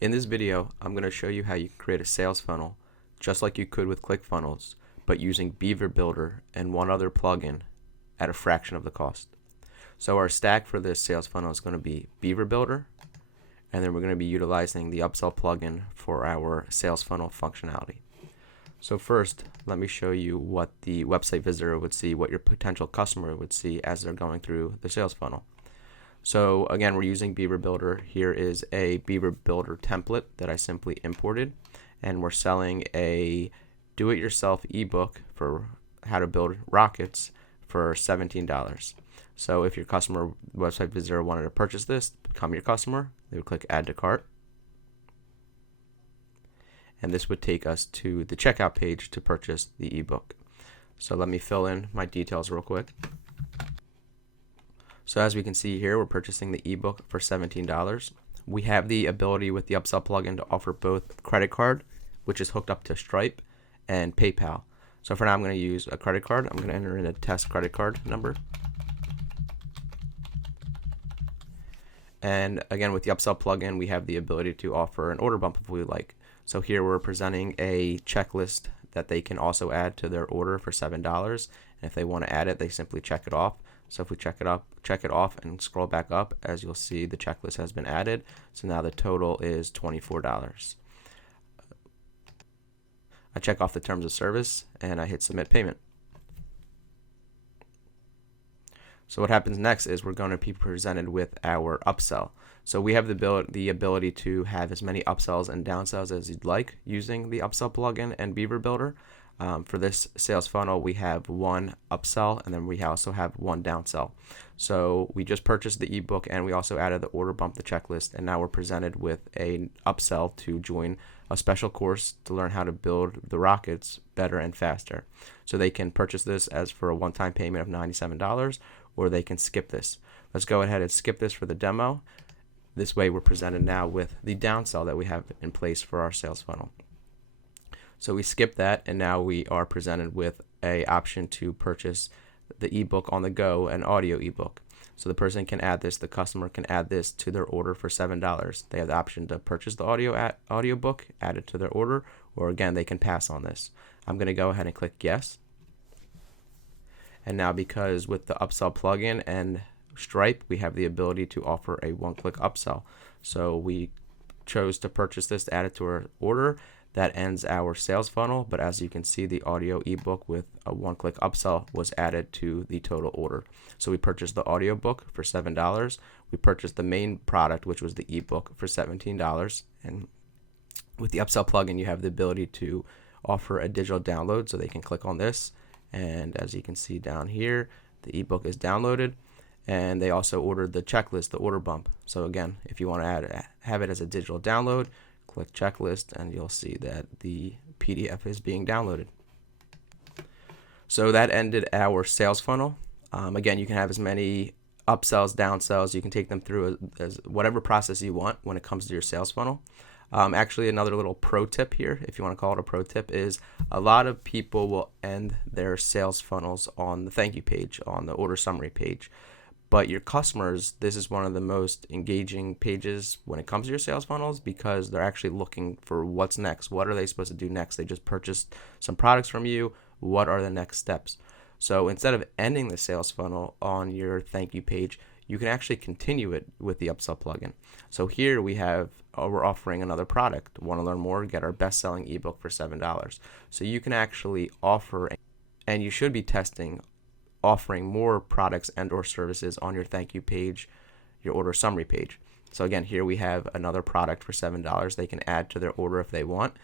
In this video, I'm going to show you how you can create a sales funnel just like you could with ClickFunnels, but using Beaver Builder and one other plugin at a fraction of the cost. So our stack for this sales funnel is going to be Beaver Builder, and then we're going to be utilizing the upsell plugin for our sales funnel functionality. So first, let me show you what the website visitor would see, what your potential customer would see as they're going through the sales funnel. So again, we're using Beaver Builder. Here is a Beaver Builder template that I simply imported, and we're selling a do-it-yourself ebook for how to build rockets for $17. So if your customer website visitor wanted to purchase this, become your customer, they would click add to cart. And this would take us to the checkout page to purchase the ebook. So let me fill in my details real quick. So as we can see here, we're purchasing the ebook for $17. We have the ability with the upsell plugin to offer both credit card, which is hooked up to Stripe, and PayPal. So for now, I'm going to use a credit card. I'm going to enter in a test credit card number. And again, with the upsell plugin, we have the ability to offer an order bump if we like. So here we're presenting a checklist that they can also add to their order for $7. And if they want to add it, they simply check it off. So if we check it off and scroll back up, as you'll see, the checklist has been added. So now the total is $24. I check off the terms of service and I hit submit payment. So what happens next is we're going to be presented with our upsell. So we have the ability to have as many upsells and downsells as you'd like using the upsell plugin and Beaver Builder. For this sales funnel, we have one upsell and then we also have one downsell. So we just purchased the ebook and we also added the order bump, the checklist, and now we're presented with an upsell to join a special course to learn how to build the rockets better and faster. So they can purchase this as for a one-time payment of $97, or they can skip this. Let's go ahead and skip this for the demo. This way we're presented now with the downsell that we have in place for our sales funnel. So we skip that, and now we are presented with an option to purchase the ebook on the go, an audio ebook. So the person can add this, the customer can add this to their order for $7. They have the option to purchase the audio book, add it to their order, or again, they can pass on this. I'm going to go ahead and click yes. And now because with the upsell plugin and Stripe, we have the ability to offer a one-click upsell. So we chose to purchase this to add it to our order. That ends our sales funnel, but as you can see, the audio ebook with a one-click upsell was added to the total order. So we purchased the audio book for $7. We purchased the main product, which was the ebook, for $17. And with the upsell plugin, you have the ability to offer a digital download, so they can click on this. And as you can see down here, the ebook is downloaded. And they also ordered the checklist, the order bump. So again, if you want to have it as a digital download, click checklist and you'll see that the PDF is being downloaded. So that ended our sales funnel. Again, you can have as many upsells, downsells. You can take them through as whatever process you want when it comes to your sales funnel. Actually, another little pro tip here, if you want to call it a pro tip, is a lot of people will end their sales funnels on the thank you page, on the order summary page. But your customers, this is one of the most engaging pages when it comes to your sales funnels, because they're actually looking for what's next. What are they supposed to do next? They just purchased some products from you. What are the next steps? So instead of ending the sales funnel on your thank you page, you can actually continue it with the upsell plugin. So here we're offering another product. Want to learn more? Get our best-selling ebook for $7. So you can actually offer, and you should be testing offering more products and or services on your thank you page, your order summary page. So again, here we have another product for $7. They can add to their order if they want.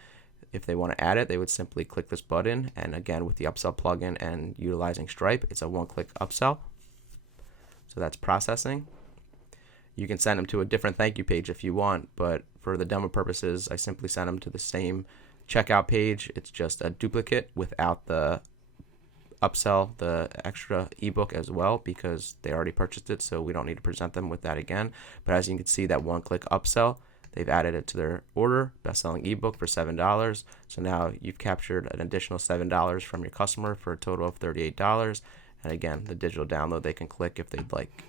If they want to add it, they would simply click this button. And again, with the upsell plugin and utilizing Stripe, it's a one-click upsell. So that's processing. You can send them to a different thank you page if you want, but for the demo purposes, I simply send them to the same checkout page. It's just a duplicate without the upsell, the extra ebook as well, because they already purchased it, so we don't need to present them with that again. But as you can see, that one-click upsell, they've added it to their order, best-selling ebook for $7. So now you've captured an additional $7 from your customer for a total of $38. And again, the digital download they can click if they'd like.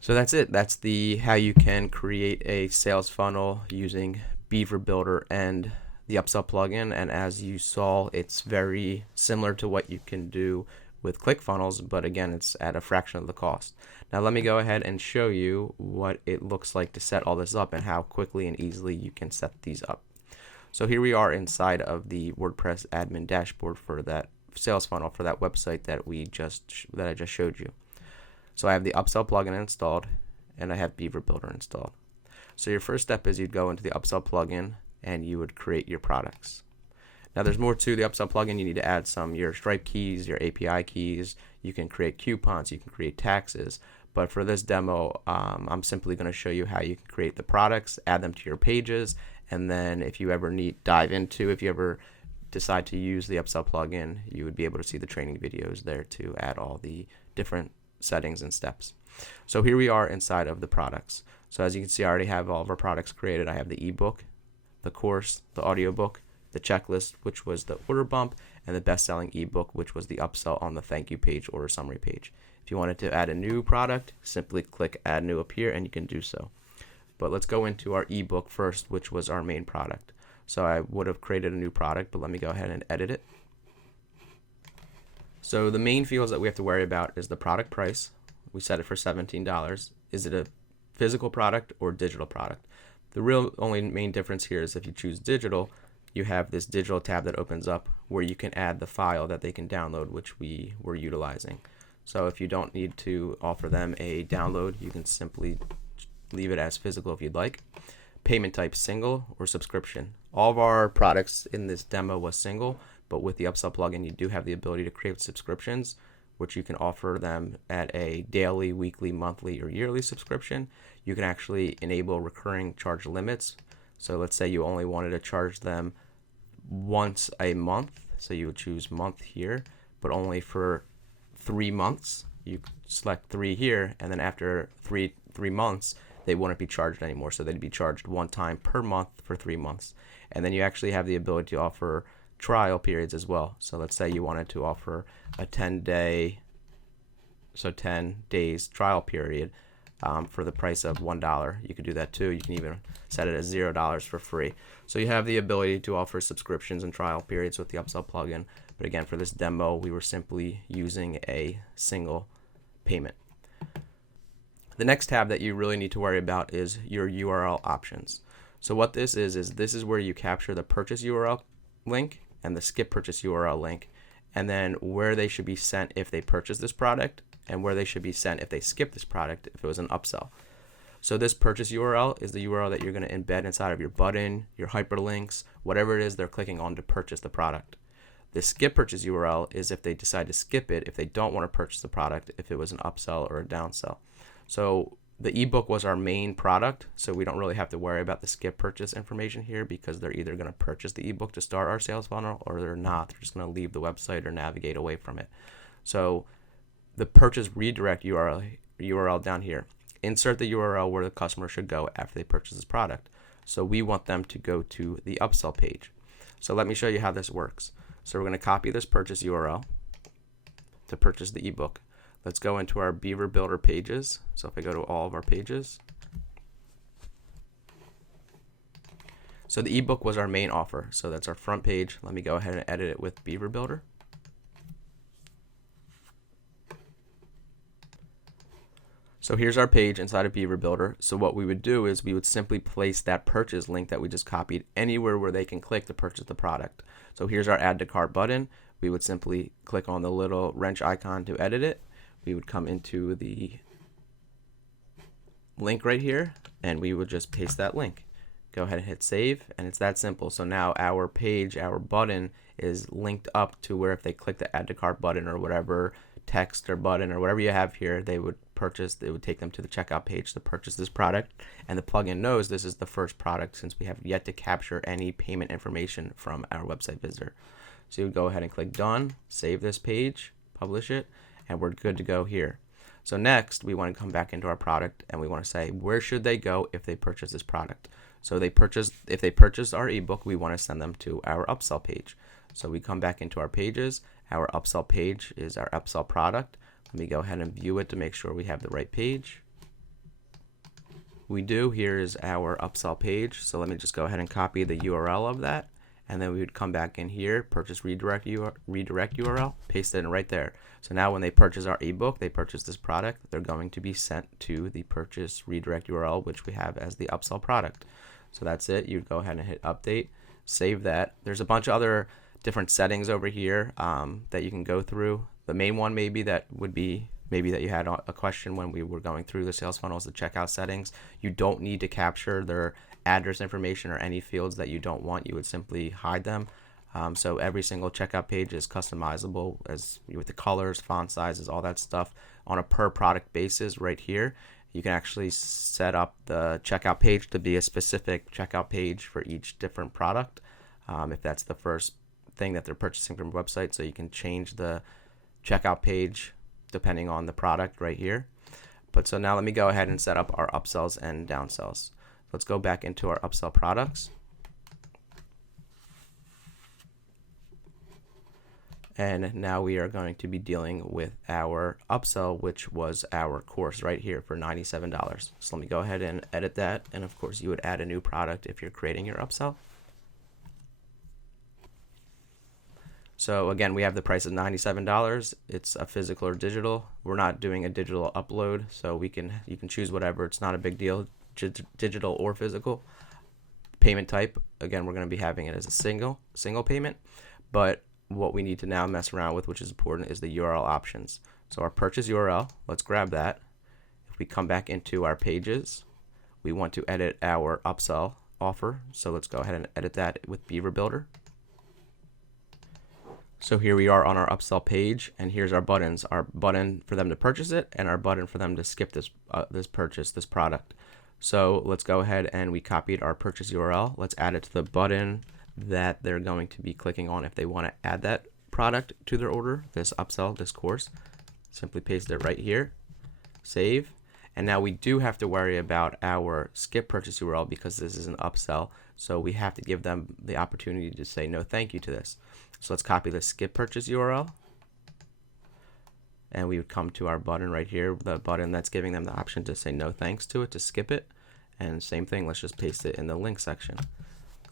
So that's it. That's the how you can create a sales funnel using Beaver Builder and the upsell plugin. And as you saw, it's very similar to what you can do with ClickFunnels, but again, it's at a fraction of the cost. Now let me go ahead and show you what it looks like to set all this up and how quickly and easily you can set these up. So here we are inside of the WordPress admin dashboard for that sales funnel for that website that I just showed you. So I have the upsell plugin installed and I have Beaver Builder installed. So your first step is you'd go into the upsell plugin and you would create your products. Now there's more to the upsell plugin. You need to add your Stripe keys, your API keys. You can create coupons, you can create taxes. But for this demo, I'm simply going to show you how you can create the products, add them to your pages, and then if you ever if you ever decide to use the upsell plugin, you would be able to see the training videos there to add all the different settings and steps. So here we are inside of the products. So as you can see, I already have all of our products created. I have the ebook, the course, the audiobook, the checklist, which was the order bump, and the best-selling ebook, which was the upsell on the thank you page or summary page. If you wanted to add a new product, simply click add new up here and you can do so. But let's go into our ebook first, which was our main product. So I would have created a new product, but let me go ahead and edit it. So the main fields that we have to worry about is the product price. We set it for $17. Is it a physical product or digital product? The real only main difference here is if you choose digital, you have this digital tab that opens up where you can add the file that they can download, which we were utilizing. So if you don't need to offer them a download, you can simply leave it as physical if you'd like. Payment type single or subscription. All of our products in this demo was single, but with the upsell plugin, you do have the ability to create subscriptions, which you can offer them at a daily, weekly, monthly, or yearly subscription. You can actually enable recurring charge limits. So let's say you only wanted to charge them once a month. So you would choose month here, but only for 3 months. You select 3 here, and then after three months, they wouldn't be charged anymore. So they'd be charged one time per month for 3 months. And then you actually have the ability to offer trial periods as well. So let's say you wanted to offer a 10 days trial period for the price of $1. You could do that too. You can even set it as $0 for free. So you have the ability to offer subscriptions and trial periods with the upsell plugin. But again, for this demo, we were simply using a single payment. The next tab that you really need to worry about is your URL options. So what this is this is where you capture the purchase URL link and the skip purchase URL link, and then where they should be sent if they purchase this product and where they should be sent if they skip this product if it was an upsell. So this purchase URL is the URL that you're going to embed inside of your button, your hyperlinks, whatever it is they're clicking on to purchase the product. The skip purchase URL is if they decide to skip it, if they don't want to purchase the product, if it was an upsell or a downsell. So the ebook was our main product, so we don't really have to worry about the skip purchase information here because they're either going to purchase the ebook to start our sales funnel or they're not. They're just going to leave the website or navigate away from it. So the purchase redirect URL down here, insert the URL where the customer should go after they purchase this product. So we want them to go to the upsell page. So let me show you how this works. So we're going to copy this purchase URL to purchase the ebook. Let's go into our Beaver Builder pages. So if I go to all of our pages. So the ebook was our main offer. So that's our front page. Let me go ahead and edit it with Beaver Builder. So here's our page inside of Beaver Builder. So what we would do is we would simply place that purchase link that we just copied anywhere where they can click to purchase the product. So here's our add to cart button. We would simply click on the little wrench icon to edit it. We would come into the link right here and we would just paste that link. Go ahead and hit save, and it's that simple. So now our page, our button is linked up to where if they click the add to cart button or whatever text or button or whatever you have here, they would purchase, it would take them to the checkout page to purchase this product. And the plugin knows this is the first product since we have yet to capture any payment information from our website visitor. So you would go ahead and click done, save this page, publish it, and we're good to go here. So next, we want to come back into our product and we want to say, where should they go if they purchase this product? So if they purchased our ebook, we want to send them to our upsell page. So we come back into our pages. Our upsell page is our upsell product. Let me go ahead and view it to make sure we have the right page. We do. Here is our upsell page. So let me just go ahead and copy the URL of that. And then we would come back in here, purchase redirect URL, paste it in right there. So now when they purchase our ebook, they purchase this product, they're going to be sent to the purchase redirect URL, which we have as the upsell product. So that's it. You'd go ahead and hit update, save that. There's a bunch of other different settings over here that you can go through. The main one maybe that would be that you had a question when we were going through the sales funnels, the checkout settings. You don't need to capture their address information or any fields that you don't want. You would simply hide them. So every single checkout page is customizable with the colors, font sizes, all that stuff on a per product basis right here. You can actually set up the checkout page to be a specific checkout page for each different product if that's the first thing that they're purchasing from a website. So you can change the checkout page depending on the product right here. But so now let me go ahead and set up our upsells and downsells. Let's go back into our upsell products. And now we are going to be dealing with our upsell, which was our course right here for $97. So let me go ahead and edit that. And of course you would add a new product if you're creating your upsell. So again, we have the price of $97. It's a physical or digital. We're not doing a digital upload, so you can choose whatever. It's not a big deal, digital or physical. Payment type, again, we're going to be having it as a single payment. But what we need to now mess around with, which is important, is the URL options. So our purchase URL, let's grab that. If we come back into our pages, we want to edit our upsell offer. So let's go ahead and edit that with Beaver Builder. So here we are on our upsell page, and here's our buttons. Our button for them to purchase it, and our button for them to skip this product. So let's go ahead and we copied our purchase URL. Let's add it to the button that they're going to be clicking on if they want to add that product to their order, this upsell, this course. Simply paste it right here, save. And now we do have to worry about our skip purchase URL because this is an upsell. So we have to give them the opportunity to say no thank you to this. So let's copy the skip purchase URL. And we would come to our button right here, the button that's giving them the option to say no thanks to it, to skip it. And same thing, let's just paste it in the link section.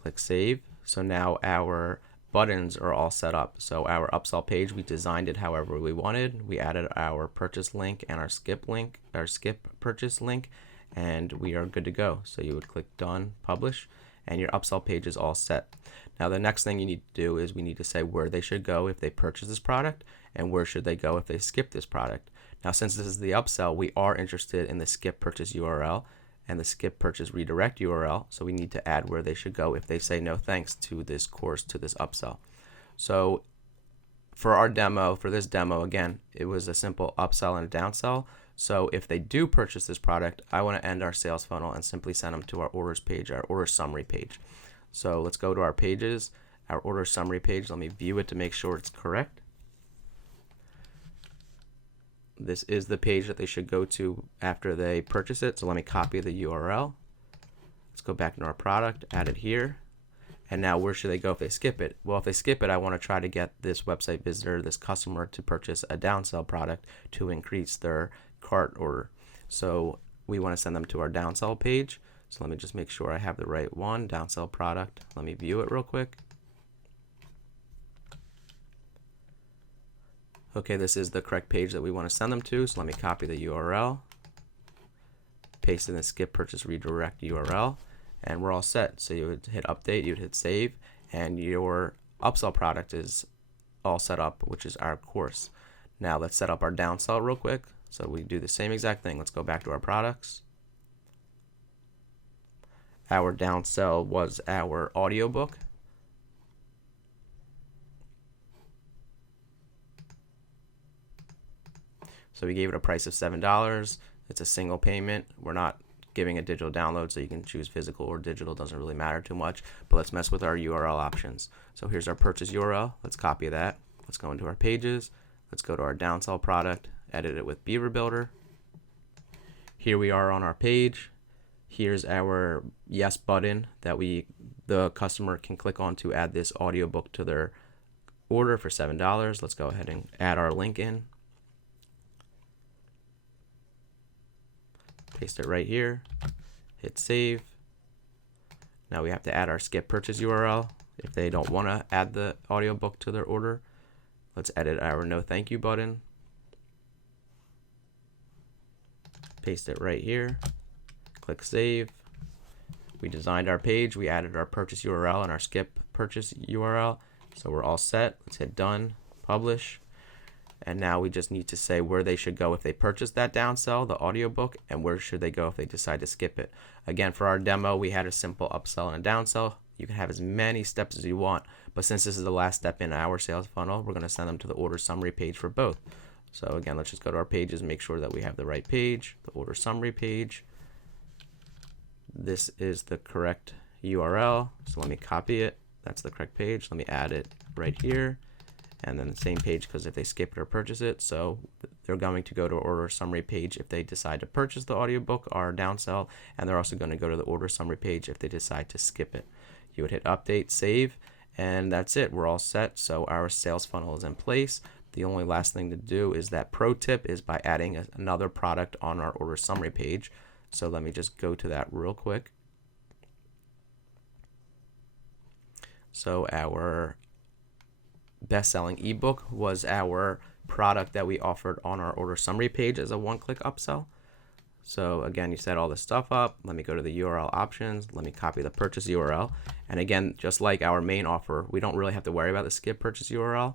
Click save. So now our buttons are all set up. So our upsell page, we designed it however we wanted. We added our purchase link and our skip purchase link, and we are good to go. So you would click done, publish, and your upsell page is all set. Now the next thing you need to do is we need to say where they should go if they purchase this product, and where should they go if they skip this product. Now since this is the upsell, we are interested in the skip purchase URL and the skip purchase redirect URL, so we need to add where they should go if they say no thanks to this course, to this upsell. So for our demo, for this demo, again, it was a simple upsell and a downsell. So if they do purchase this product, I want to end our sales funnel and simply send them to our orders page, our order summary page. So let's go to our pages, our order summary page. Let me view it to make sure it's correct. This is the page that they should go to after they purchase it. So let me copy the URL. Let's go back into our product, add it here. And now where should they go if they skip it? Well, if they skip it, I want to try to get this website visitor, this customer, to purchase a downsell product to increase their cart order. So we want to send them to our downsell page. So let me just make sure I have the right one, downsell product. Let me view it real quick. Okay, this is the correct page that we want to send them to. So let me copy the URL, paste in the skip purchase redirect URL, and we're all set. So you would hit update, you would hit save, and your upsell product is all set up, which is our course. Now let's set up our downsell real quick. So we do the same exact thing. Let's go back to our products. Our downsell was our audiobook. So we gave it a price of $7. It's a single payment. We're not giving a digital download, so you can choose physical or digital. Doesn't really matter too much. But let's mess with our URL options. So here's our purchase URL. Let's copy that. Let's go into our pages. Let's go to our downsell product, edit it with Beaver Builder. Here we are on our page. Here's our yes button that the customer can click on to add this audiobook to their order for $7. Let's go ahead and add our link in. Paste it right here. hit save. Now we have to add our skip purchase URL. If they don't want to add the audiobook to their order, let's edit our no thank you button. Paste it right here. Click save. We designed our page. We added our purchase URL and our skip purchase URL. So we're all set. Let's hit done, publish. And now we just need to say where they should go if they purchase that downsell, the audiobook, and where should they go if they decide to skip it. Again, for our demo, we had a simple upsell and a downsell. You can have as many steps as you want, but since this is the last step in our sales funnel, we're going to send them to the order summary page for both. So again, let's just go to our pages, make sure that we have the right page, the order summary page. This is the correct URL, so let me copy it. That's the correct page. Let me add it right here. And then the same page, because if they skip it or purchase it, so they're going to go to order summary page if they decide to purchase the audiobook or downsell, and they're also going to go to the order summary page if they decide to skip it. You would hit update, save, and that's it. We're all set. So our sales funnel is in place. The only last thing to do is that pro tip is by adding another product on our order summary page. So let me just go to that real quick. So our best-selling ebook was our product that we offered on our order summary page as a one-click upsell. So again, you set all this stuff up. Let me go to the URL options. Let me copy the purchase URL. And again, just like our main offer, we don't really have to worry about the skip purchase URL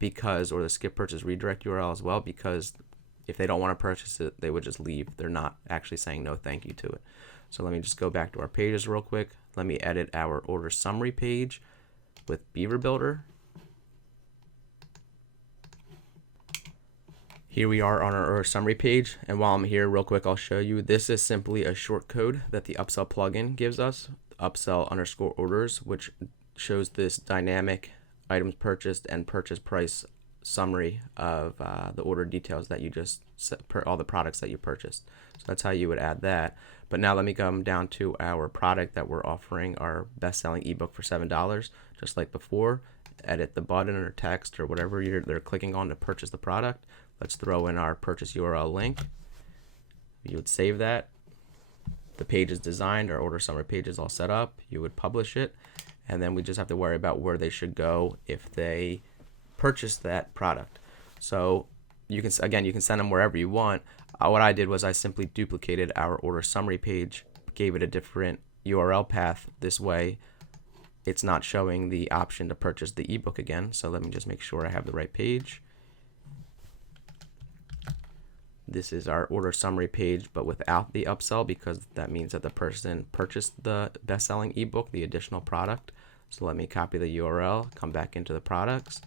or the skip purchase redirect URL as well, because if they don't want to purchase it, they would just leave. They're not actually saying no thank you to it. So let me just go back to our pages real quick. Let me edit our order summary page with Beaver Builder. Here we are on our order summary page, and while I'm here real quick, I'll show you. This is simply a short code that the upsell plugin gives us, upsell_orders, which shows this dynamic items purchased and purchase price summary of the order details that you just set per all the products that you purchased. So that's how you would add that. But now let me come down to our product that we're offering, our best-selling ebook for $7. Just like before, edit the button or text or whatever they're clicking on to purchase the product. Let's throw in our purchase URL link. You would save that. The page is designed, our order summary page is all set up. You would publish it, and then we just have to worry about where they should go if they purchase that product. So you can send them wherever you want. What I did was I simply duplicated our order summary page, gave it a different URL path. This way it's not showing the option to purchase the ebook again. So let me just make sure I have the right page. This is our order summary page, but without the upsell, because that means that the person purchased the best-selling ebook, the additional product. So let me copy the URL, come back into the products,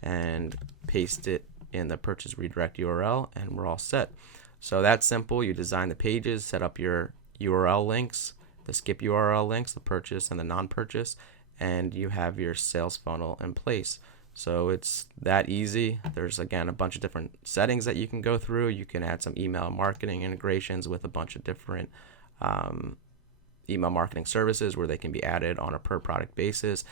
and paste it in the purchase redirect URL, and we're all set. So that's simple. You design the pages, set up your URL links, the skip URL links, the purchase and the non-purchase, and you have your sales funnel in place. So it's that easy. There's again a bunch of different settings that you can go through. You can add some email marketing integrations with a bunch of different email marketing services where they can be added on a per product basis.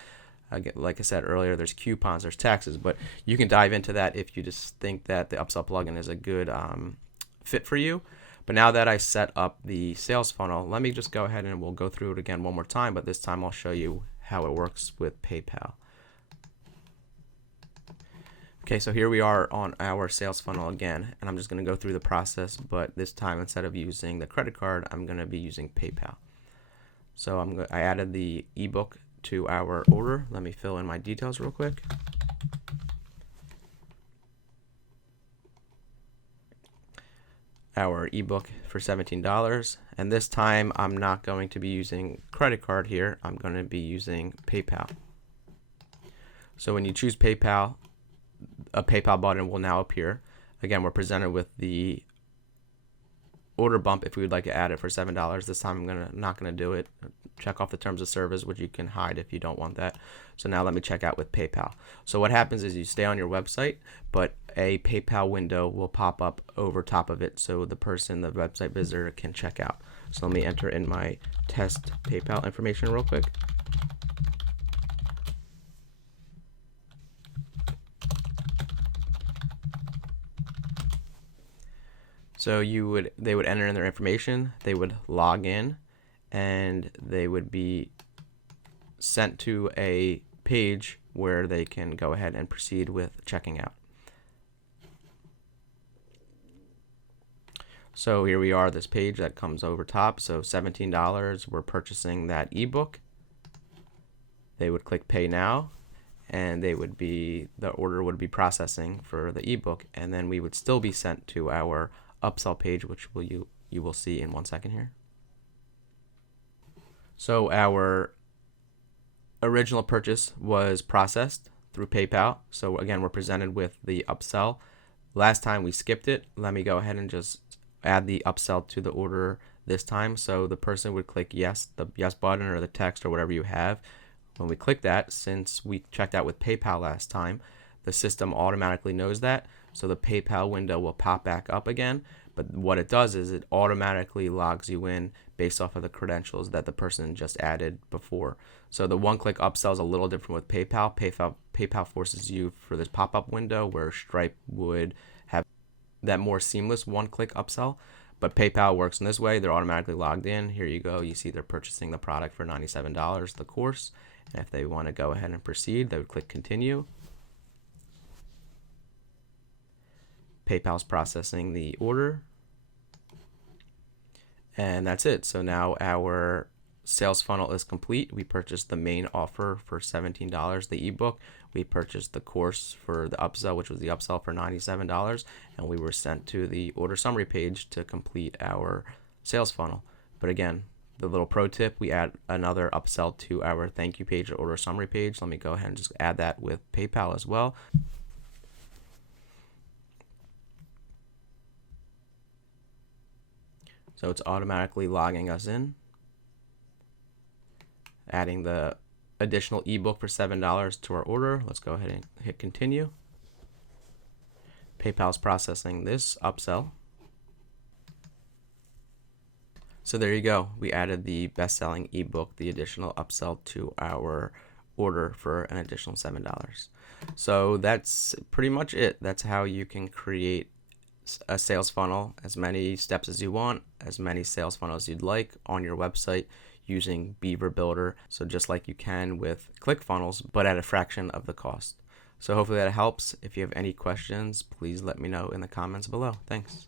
Again, like I said earlier, there's coupons, there's taxes, but you can dive into that if you just think that the upsell plugin is a good fit for you. But now that I set up the sales funnel, let me just go ahead and we'll go through it again one more time, but this time I'll show you how it works with PayPal. Okay, so here we are on our sales funnel again, and I'm just going to go through the process, but this time instead of using the credit card, I'm going to be using PayPal. So I added the ebook to our order. Let me fill in my details real quick. Our ebook for $17, and this time I'm not going to be using credit card here. I'm going to be using PayPal. So when you choose PayPal, a PayPal button will now appear. Again, we're presented with the order bump if we would like to add it for $7. This time I'm not gonna do it. Check off the terms of service, which you can hide if you don't want that. So now let me check out with PayPal. So what happens is you stay on your website, but a PayPal window will pop up over top of it so the website visitor can check out. So let me enter in my test PayPal information real quick. So they would enter in their information, they would log in, and they would be sent to a page where they can go ahead and proceed with checking out. So here we are, this page that comes over top. So $17, we're purchasing that ebook. They would click pay now, and the order would be processing for the ebook, and then we would still be sent to our upsell page, which you will see in 1 second here. So our original purchase was processed through PayPal. So again, we're presented with the upsell. Last time we skipped it. Let me go ahead and just add the upsell to the order this time. So the person would click yes, the yes button or the text or whatever you have. When we click that, since we checked out with PayPal last time, the system automatically knows that. So the PayPal window will pop back up again. But what it does is it automatically logs you in based off of the credentials that the person just added before. So the one-click upsell is a little different with PayPal. PayPal forces you for this pop-up window where Stripe would have that more seamless one-click upsell. But PayPal works in this way. They're automatically logged in. Here you go. You see they're purchasing the product for $97, the course. And if they want to go ahead and proceed, they would click continue. PayPal's processing the order. And that's it. So now our sales funnel is complete. We purchased the main offer for $17, the ebook. We purchased the course for the upsell, which was the upsell for $97, and we were sent to the order summary page to complete our sales funnel. But again, the little pro tip, we add another upsell to our thank you page or order summary page. Let me go ahead and just add that with PayPal as well. So it's automatically logging us in, adding the additional ebook for $7 to our order. Let's go ahead and hit continue. PayPal's processing this upsell. So there you go. We added the best-selling ebook, the additional upsell to our order for an additional $7. So that's pretty much it. That's how you can create a sales funnel, as many steps as you want, as many sales funnels you'd like on your website using Beaver Builder. So just like you can with ClickFunnels, but at a fraction of the cost. So hopefully that helps. If you have any questions, please let me know in the comments below. Thanks.